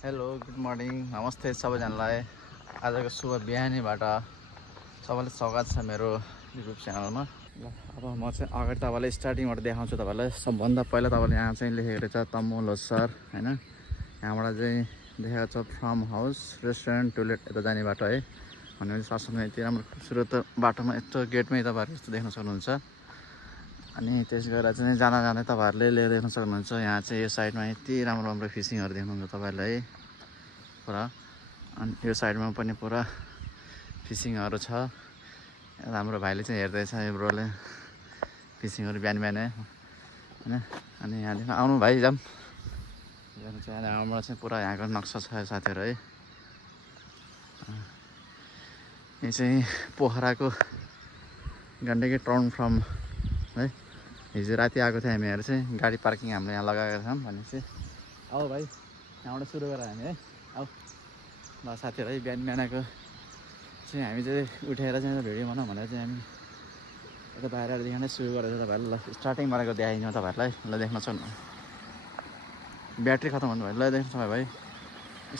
Hello good morning नमस्ते सबैजनालाई। आजको शुभ बिहानीबाट सबैलाई स्वागत छ मेरो युट्युब च्यानलमा। ल अब म चाहिँ अगाडि तपाईँलाई स्टार्टिङबाट देखाउँछु। तपाईँलाई सबभन्दा पहिला तपाईँले यहाँ चाहिँ लेखेको रहेछ तमु लोसार होइन। यहाँबाट चाहिँ देखाएको छ फार्म हाउस रेस्टुरेन्ट टोइलेट यता जाने बाटो है। भनेपछि साथसाथमा यति राम्रो खुबसुरत बाटोमा यस्तो गेटमै तपाईँहरू यस्तो देख्न सक्नुहुन्छ। अनि त्यस गरेर चाहिँ जाँदा जाँदै तपाईँहरूले देख्न सक्नुहुन्छ यहाँ चाहिँ यो साइडमा यति राम्रो राम्रो फिसिङहरू देख्नुहुन्छ तपाईँहरूले है पुरा। अनि यो साइडमा पनि पुरा फिसिङहरू छ। हाम्रो भाइले चाहिँ हेर्दैछ यो ब्रोले फिसिङहरू बिहान बिहानै होइन। अनि यहाँदेखि आउनु भाइ जाऊँ हेर्नु चाहिँ यहाँबाट चाहिँ पुरा यहाँको नक्सा छ साथीहरू है। यो चाहिँ पोखराको गण्डकी टाउन फ्रम है। हिजो राति आएको थियो हामीहरू चाहिँ गाडी पार्किङ हामीले यहाँ लगाएका छौँ भनेपछि आऊ भाइ यहाँबाट सुरु गरेर हामी है आऊ ल साथीहरू है। बिहान बिहानको चाहिँ हामी चाहिँ उठेर चाहिँ भिडियो बनाऊँ भनेर चाहिँ हामी यता बाहिरदेखि नै सुरु गरेको छ तपाईँहरूले। ल स्टार्टिङ गरेको देखाइदिउँ तपाईँहरूलाई। ल देख्न सक्नु ब्याट्री खतम हुनु भयो। ल देख्नु छ भाइ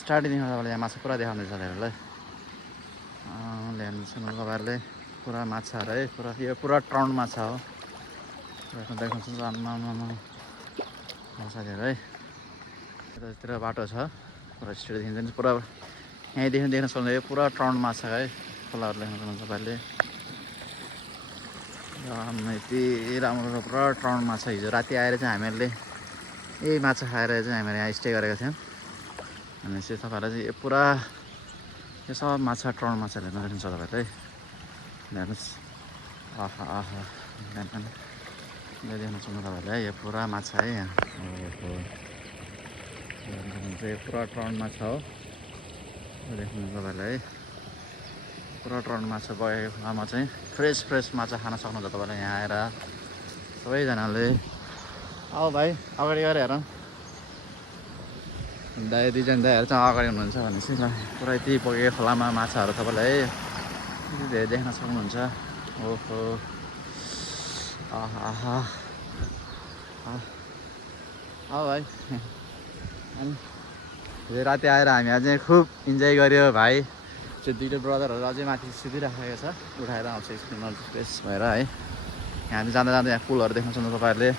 स्टार्टिङदेखि तपाईँले यहाँ माछा पुरा देखाउँदैछ तपाईँहरूलाई। ल्याउनु सक्नु तपाईँहरूले पुरा माछाहरू है पुरा। यो पुरा टाउन माछा हो देख्नु सक्नु साथीहरू है। यतातिर बाटो छ पुरा स्ट्रेट देखिन्छ पुरा। यहीँदेखि देख्न सक्नुहुन्छ यो पुरा टाउन माछा है खोलाहरू देख्न सक्नुहुन्छ तपाईँले। यति राम्रो पुरा टाउन माछा। हिजो राति आएर चाहिँ हामीहरूले यही माछा खाएर चाहिँ हामीहरू यहाँ स्टे गरेका थियौँ। भनेपछि तपाईँहरूलाई चाहिँ यो पुरा यो सब माछा टाउन माछा हेर्न सक्नुहुन्छ तपाईँहरूले। हेर्नुहोस् आहा आहा देख्न सक्नु तपाईँहरूले है यो पुरा माछा है यहाँ। यो पुरा टाउन माछा हो देख्नु तपाईँहरूले है। पुरा टाउन माछा बगेको खोलामा चाहिँ फ्रेस माछा खान सक्नुहुन्छ तपाईँले यहाँ आएर सबैजनाले। आऊ भाइ अगाडि गएर हेर दाइ दुईजना दाइहरू चाहिँ अगाडि हुनुहुन्छ भनेपछि ल पुरा यति बगेको खोलामा माछाहरू तपाईँलाई है धेरै देख्न सक्नुहुन्छ। ओहो आहा आऊ भाइ। अनि हिजो राति आएर हामी अझै खुब इन्जोय गऱ्यो भाइ। त्यो दुईवटा ब्रदरहरू अझै माथि सुतिराखेको छ उठाएर आउँछ स्कुलमा फ्रेस भएर है। यहाँ चाहिँ जाँदा जाँदा यहाँ पुलहरू देख्न सक्नुहुन्छ तपाईँहरूले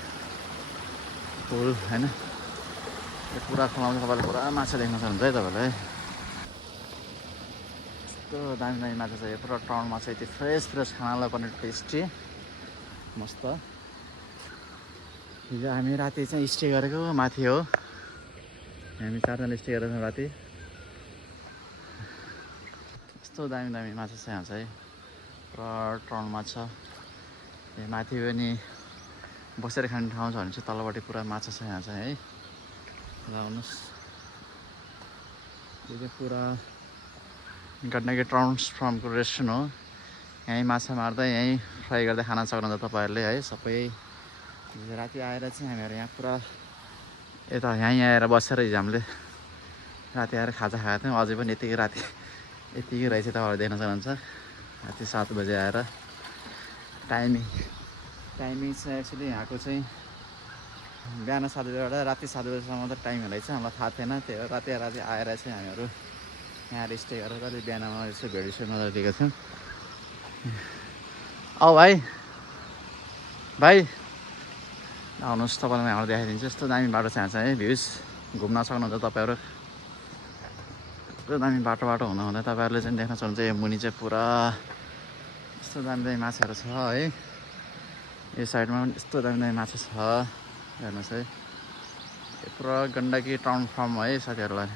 पुल होइन। यो पुरा खोलामा तपाईँले पुरा माछा देख्न सक्नुहुन्छ है तपाईँले। यस्तो दामी दामी माछा छ यो पुरा टाउन माछा। यति फ्रेस खानालाई पनि टेस्टी मस्त। हिजो हामी राति चाहिँ स्टे गरेको माथि हो। हामी चारजना स्टे गरेको छौँ राति। यस्तो दामी दामी माछा छ यहाँ चाहिँ पुरा टाउन माछा। यो माथि पनि बसेर खाने ठाउँ छ भने चाहिँ तलपट्टि पुरा माछा छ यहाँ चाहिँ है। ल आउनुहोस् यो चाहिँ पुरा गण्डकी टाउन फार्मको रेस्टुरेन्ट हो। यहीँ माछा मार्दा यहीँ फ्राई गर्दै खान सक्नुहुन्छ तपाईँहरूले है सबै। हिजो राति आएर चाहिँ हामीहरू यहाँ पुरा यता यहीँ आएर बसेर हिजो हामीले राति आएर खाजा खाएको थियौँ। अझै पनि यतिकै राति यतिकै रहेछ तपाईँहरूले देख्न सक्नुहुन्छ। राति 7 बजे आएर टाइमिङ चाहिँ एक्चुअली यहाँको चाहिँ बिहान 7 बजीबाट राति 7 बजीसम्म त टाइम रहेछ हामीलाई थाहा थिएन। त्यही भएर राति आएर चाहिँ हामीहरू यहाँ स्टे गरेर कहिले बिहानमा यसो भेडिसो नदिएको थियौँ। औ भाइ आउनुहोस् तपाईँलाई म यहाँबाट देखाइदिन्छु। यस्तो दामी बाटो छ यहाँ चाहिँ है। भ्युज घुम्न सक्नुहुन्छ तपाईँहरू। यस्तो दामी बाटो हुँदा तपाईँहरूले चाहिँ देख्न सक्नुहुन्छ यो मुनि चाहिँ पुरा यस्तो दामी माछाहरू छ है। यो साइडमा पनि यस्तो दामी माछा छ हेर्नुहोस् है। यो पुरा गण्डकी टाउन फार्म है साथीहरूलाई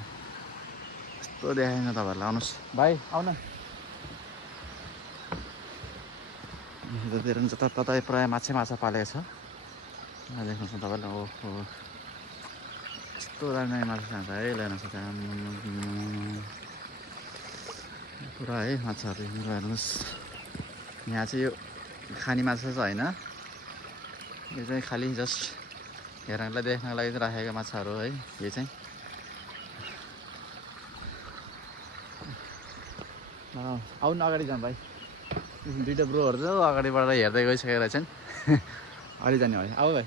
यस्तो देखाइदिनु तपाईँहरूलाई। आउनुहोस् भाइ आउन यतातिर पनि जताततै प्रायः माछा पालेको छ देख्नुहोस् न तपाईँले। ओहो यस्तो दामी माछा खान्छ है। हेर्नुहोस् पुरा है माछाहरू हेर्नुहोस्। यहाँ चाहिँ यो खाने माछा चाहिँ होइन यो चाहिँ खालि जस्ट हेर्नलाई देख्नको लागि राखेको माछाहरू है यो चाहिँ। आउनु अगाडि जाऊँ भाइ। दुईवटा ब्रोहरू चाहिँ अगाडिबाट हेर्दै गइसकेको रहेछन्। अलि जाने भाइ आऊ भाइ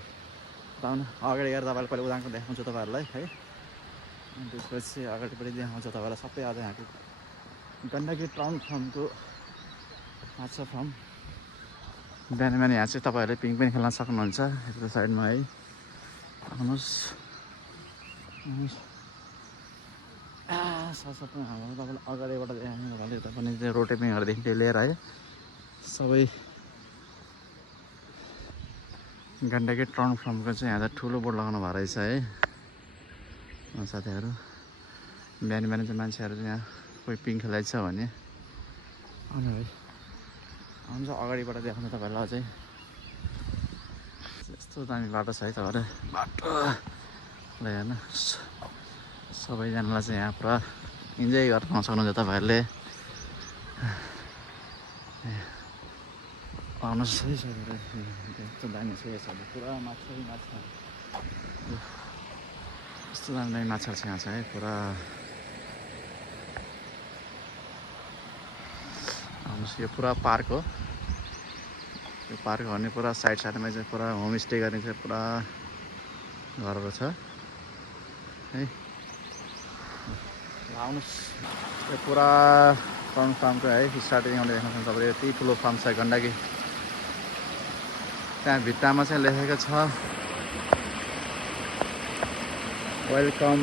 आउनु अगाडि गएर तपाईँलाई पहिला उदाहरणको देखाउँछु तपाईँहरूलाई है। अनि त्यसपछि अगाडिपट्टि देखाउँछ तपाईँलाई सबै आज यहाँको गण्डकी ट्राउन फार्मको माछा फार्म। बिहान बिहान यहाँ चाहिँ तपाईँहरूले पिङ पनि खेल्न सक्नुहुन्छ यस्तो साइडमा है। आउनुहोस् साथसाथमा हाम्रो तपाईँलाई अगाडिबाट देखाउने भने यता पनि चाहिँ रोटेपिङहरूदेखि लिएर है सबै गण्डकी ट्राउन फार्मको चाहिँ यहाँ चाहिँ ठुलो बोर्ड लगाउनु भएको रहेछ है साथीहरू। बिहान बिहान चाहिँ मान्छेहरू चाहिँ यहाँ कोही पिङ खेलाइछ भने आउनु है आउँछ अगाडिबाट देखाउँछ तपाईँहरूलाई अझै यस्तो दामी बाटो छ है तपाईँहरू बाटोलाई हेर्नु सबैजनालाई चाहिँ यहाँ पुरा इन्जोय गर्न सक्नुहुन्छ तपाईँहरूले। आउनुहोस् है साथीहरू यस्तो दामी छ यो छ पुरा माछा माछा यस्तो दामी दामी माछा छ यहाँ चाहिँ है पुरा। आउनुहोस् यो पुरा पार्क हो। यो पार्क भन्ने पुरा साइड साइडमा चाहिँ पुरा होमस्टे गर्ने चाहिँ पुरा घरहरू छ है। आउनुहोस् यो पुरा ट्राउन फार्मको है स्टार्टिङबाट देख्न सक्नुहुन्छ तपाईँले यति ठुलो फार्म छ गण्डकी। त्यहाँ भित्तामा चाहिँ लेखेको छ वेलकम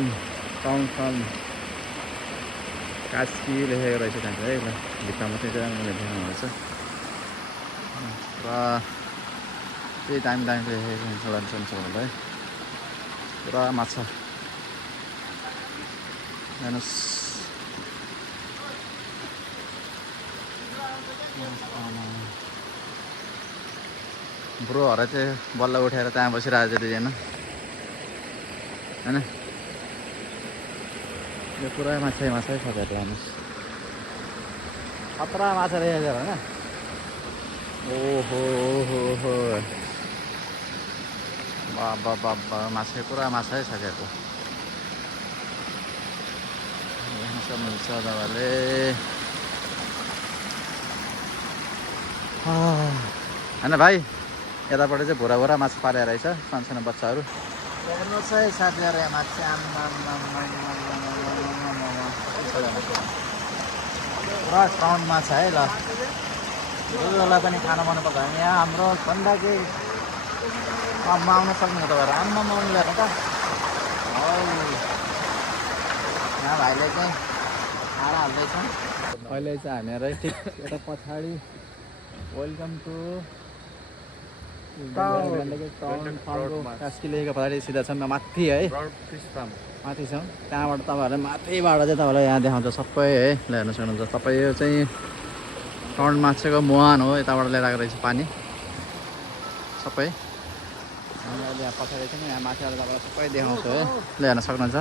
ट्राउन फार्म कास्की लेखेको रहेछ त्यहाँ चाहिँ है। ल भित्तामा चाहिँ मैले देखाउनु छ पुरा त्यही दामी दामी लेखेको हुन्छ है पुरा माछा हेर्नुहोस्। ब्रोहरू चाहिँ बल्ल उठेर त्यहाँ बसिरहेको छ दुईजना होइन। यो पुरा माछा माछै छ त्यहाँ हेर्नुहोस् खतरा माछा रहेछ होइन। ओहो हो हो बाबा बाबा माछा पुरा माछा छ त्यहाँको देख्न सक्नुहुन्छ तपाईँहरूले। होइन भाइ यतापट्टि चाहिँ भुरा भुरा माछा पारेको रहेछ सानो सानो बच्चाहरू हेर्नुहोस् है साथीहरू यहाँ माछा पुरा ट्राउन माछा है। ल दुधलाई पनि खाना मनपर्छ भने यहाँ हाम्रो गण्डकी फार्ममा आउन सक्नुहुन्छ तपाईँहरू आम्मा आउनु ल्याएर त यहाँ भाइले चाहिँ खाना हाल्दैछ। अहिले चाहिँ हामीहरू ठिक यता पछाडि वेलकम टु गण्डकी ट्राउन फार्मको कास्की लेखेको पछाडि सिधा छ माथि है माथि छ। त्यहाँबाट तपाईँहरूले माथिबाट चाहिँ तपाईँलाई यहाँ देखाउँछ सबै है ल हेर्न सक्नुहुन्छ। तपाईँ यो चाहिँ ट्राउन माछाको मुहान हो यताबाट ल्याएर आएको रहेछ पानी सबै। हामी अहिले यहाँ पछाडि चाहिँ यहाँ माथिबाट तपाईँलाई सबै देखाउँछु है ल हेर्न सक्नुहुन्छ।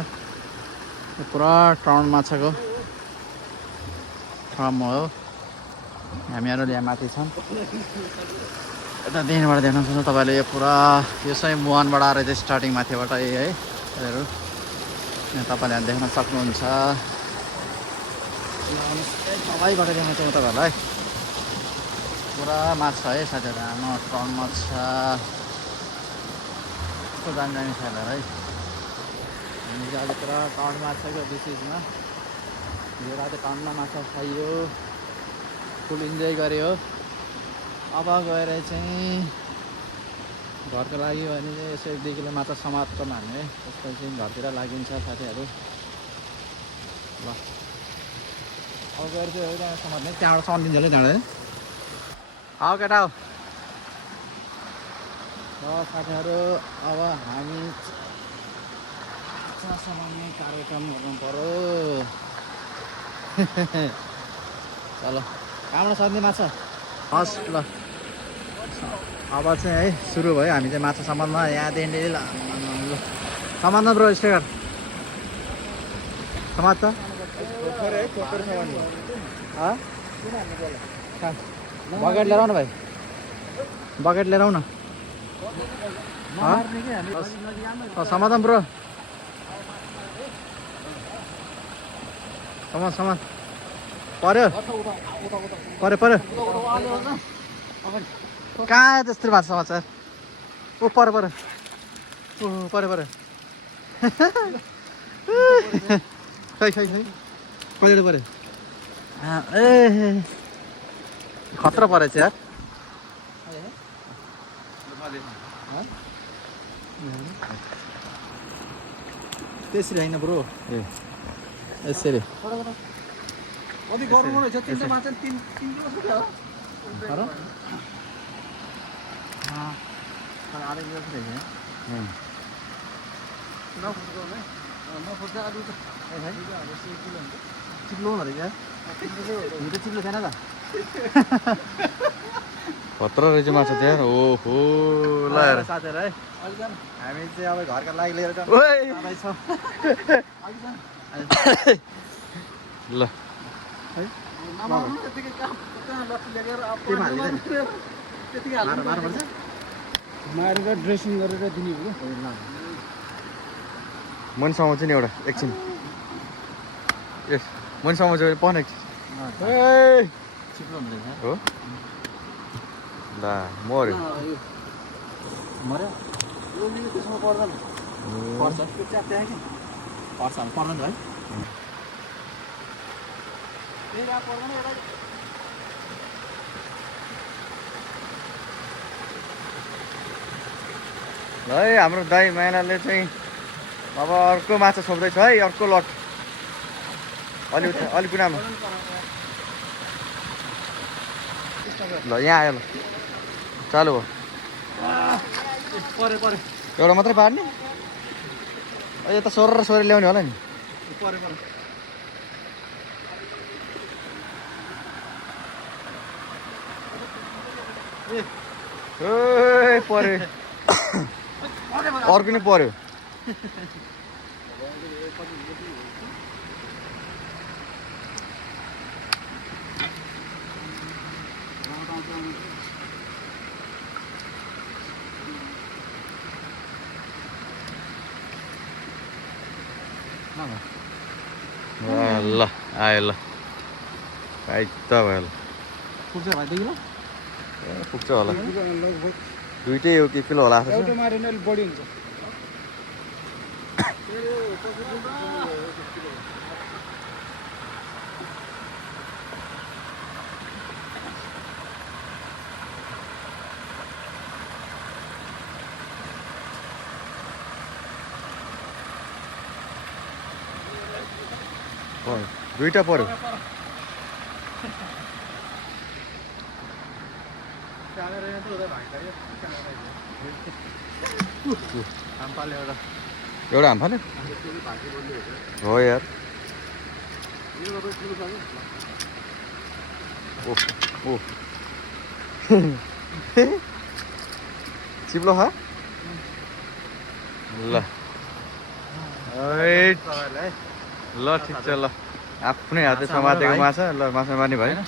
यो पुरा ट्राउन माछाको फार्म हो। हामीहरू यहाँ माथि छन् यता देखिबाट देख्न सक्नुहुन्छ तपाईँले यो पुरा यो चाहिँ मुहानबाट आएर चाहिँ स्टार्टिङ माथिबाट है तपाईँहरू यहाँ तपाईँले यहाँ देख्न सक्नुहुन्छ। सबैबाट देख्न सक्छु तपाईँहरूलाई पुरा माछा है साथीहरू आमा ट्राउन माछा कस्तो दामी दामी छ है। हामी चाहिँ अहिले पुरा ट्राउन माछाको विशेषमा यो राति ट्राउनमा माछा खाइयो फुल इन्जोय गऱ्यो। अब गएर चाहिँ घरको लागि भने चाहिँ यसो 1-2 किलो माछा समात्छौँ हामीले त्यसपछि चाहिँ घरतिर लागिन्छ साथीहरू। ल अब गएर चाहिँ एउटा समात्ने त्यहाँबाट समातिन्छ अलिक ढाँडा आऊ केटा हो र साथीहरू। अब हामी समाउने कार्यक्रम गर्नु पर्यो। चलो कहाँबाट समात्ने माछा हस् ल अब चाहिँ है सुरु भयो। हामी चाहिँ माछा समात्न यहाँदेखि ल समात्न ब्रो स्टेकर समात त बकेट लिएर आऊ न भाइ बकेट लिएर आऊ न समात ब्रो समात पर्यो पर्यो पर्यो कहाँ त्यस्तो भएको समाचार ओ पर्यो पर्यो ओ पर्यो पर्यो खै खै खै कहिले पऱ्यो ए खतरा परेछ यार त्यसरी होइन ब्रो ए यसरी अझै गर्नु रहेछ तिनवटा माछा तिन किलो छ क्या आधा किलो रहेछ नखोज्दा अरू त चिप्लो भनेको क्या हिँड्दा चिप्लो थिएन त खतरा रहेछ माछा त्यहाँ ओहो ल साथीहरू है हामी चाहिँ अब घरका लागि लिएर जाँदैछ ल मारेर ड्रेसिङ गरेर दिने हो मनसम्म चाहिँ नि एउटा एकछिन यस मनसम्म चाहिँ पन एकछिन चिप्लो हुँदैछ हो ल मऱ्यो मऱ्यो यो त्यसमा पर्दैन पर्छ त्यो च्याप त्यहाँ कि पर्छ पर्दैन है पर्दैन यसलाई ल है हाम्रो दाइ माइनाले चाहिँ अब अर्को माछा छोप्दैछ है अर्को लट अलिपुनामा ल यहाँ आयो ल चालु हो परे परे एउटा मात्रै पार्ने यता सोर र सोरे ल्याउने होला नि परे परे ए पर्यो अर्को नै पर्यो ल आयो ल आइत्त भयो ल पुग्छ भाइ 2 किलो पुग्छ होला दुइटै हो कि किलो होला एउटा माऱ्यो भने अलिक बढी हुन्छ दुइटा पर्यो एउटा हाम फाल्यो हो यार ओ चिप्लो खा ल ल ठिक छ ल आफ्नै हातले समातेको माछा ल माछा मार्ने भएन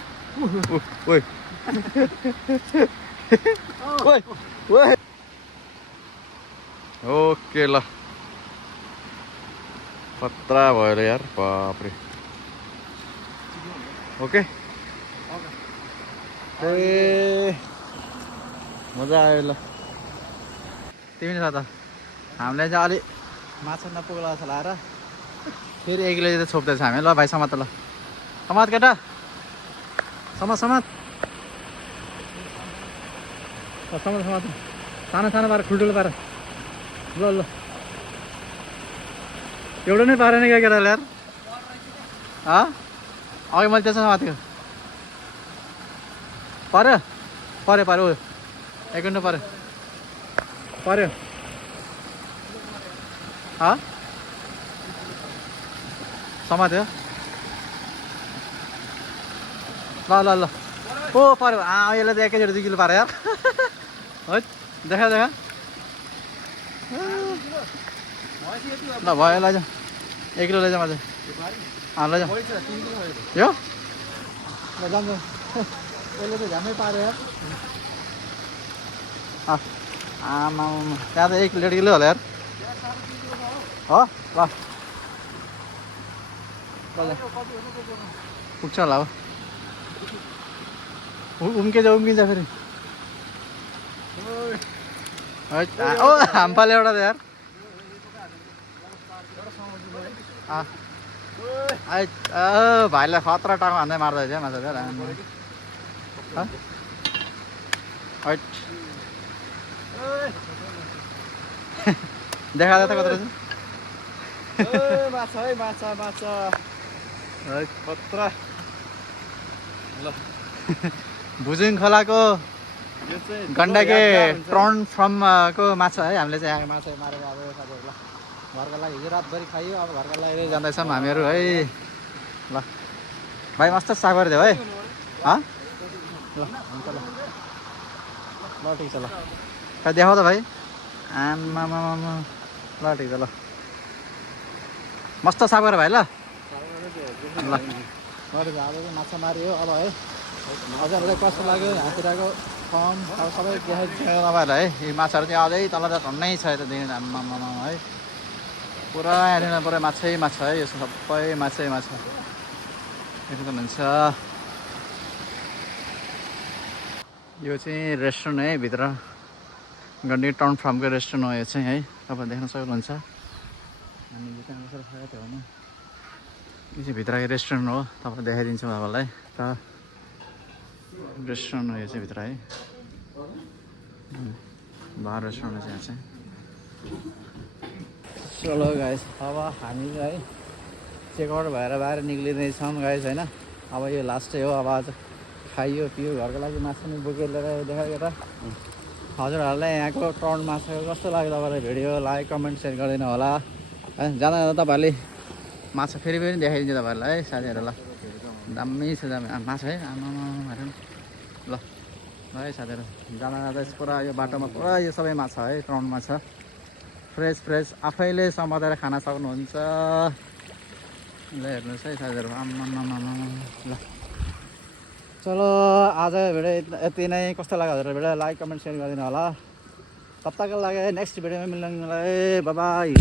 ओके ल खतरा भयो यार बाप्रे ओके ए मजा आयो ल तिमी छ त हामीलाई चाहिँ अलि माछा नपुग्ला जस्तो लाएर फेरि 1 किलो चाहिँ छोप्दैछ हामी ल भाइ समात ल समात केटा समात समात समात समात सानो सानो पार ठुल्ठुलो पार ल ल एउटा नै पारेन क्या केटाले यार अघि मैले त्यसो समातेको पर्यो पर्यो पर्यो 1 घन्टा पर्यो पर्यो समात्यो ल ल ल ओ पर्यो यसलाई त एकैचोटि 2 किलो पाऱ्यो यार है देखा देखा ल भयो लैजा 1 किलो लैजा अझै लैजा यो ल जान्छ यसले त झ्यामै पाऱ्यो यार आमा त्यहाँ त 1 किलो होला यार हो ल पुग्छ होला हो उम्किन्छ फेरि ओ हाम फाल्यो एउटा त यार भाइलाई खतरा टाको हान्दै मार्दैछ माछा चाहिँ देखा त कत्रो छ माछा है माछा माछा खतरा ल भुजुङ खोलाको यो चाहिँ गण्डके ट्रन फ्रम को माछा है हामीले चाहिँ यहाँ माछा मारेर अब साथीहरू ल घरको लागि हिजो रातभरि खाइयो अब घरको लागि जाँदैछौँ हामीहरू है ल भाइ मस्त साग गरिदियो है ल हुन्छ ल ल ठिक छ ल खै देखाऊ त भाइ आमामा ल ठिक छ ल मस्त साग गरेर भाइ ल ल गरेर अब माछा मारियो अब है हजुरहरूलाई कस्तो लाग्यो हाततिरको फर्म अब सबै देखाइदियो तपाईँहरूलाई है यो माछाहरू चाहिँ अझै तल झन्नै छ यता दिन आम्मामा है पुरा यहाँनिर पुरा माछै माछा है यो सबै माछै माछा यस्तो हुन्छ यो चाहिँ रेस्टुरेन्ट है भित्र गण्डकी टाउन फार्मको रेस्टुरेन्ट हो यो चाहिँ है तपाईँ देख्न सक्नुहुन्छ हामी यो चाहिँ आउँछ खाएको हो यो चाहिँ भित्रको रेस्टुरेन्ट हो तपाईँ देखाइदिन्छु तपाईँलाई त रेस्टुरेन्ट हो यो चाहिँ भित्र है बार रेस्टुरेन्ट चाहिँ यहाँ चाहिँ चलो गाइस अब हामी है चेकआउट भएर बाहिर निक्लिँदैछौँ गाइस होइन अब यो लास्टै हो अब आज खाइयो पियो घरको लागि माछा नि बोकेर लिएर देखायो त हजुरहरूलाई यहाँको टाउन माछाको कस्तो लाग्यो तपाईँलाई भिडियो लाइक कमेन्ट सेयर गरिदिनु होला है जाँदा जाँदा तपाईँहरूले माछा फेरि पनि देखाइदिन्छ तपाईँहरूलाई है साथीहरूलाई दामी छ दामी माछा है आमामा हेर ल है साथीहरू जाँदा जाँदा पुरा यो बाटोमा पुरा यो सबै माछा है टाउन माछा फ्रेस फ्रेस आफैले समातेर खान सक्नुहुन्छ ल हेर्नुहोस् है साथीहरू आमामा ल चलो आज भिडियो यति नै कस्तो लाग्यो हजुर भिडियो लाइक कमेन्ट सेयर गरिदिनु होला तब तकको लागि नेक्स्ट भिडियोमा मिल्नुलाई बाई बाई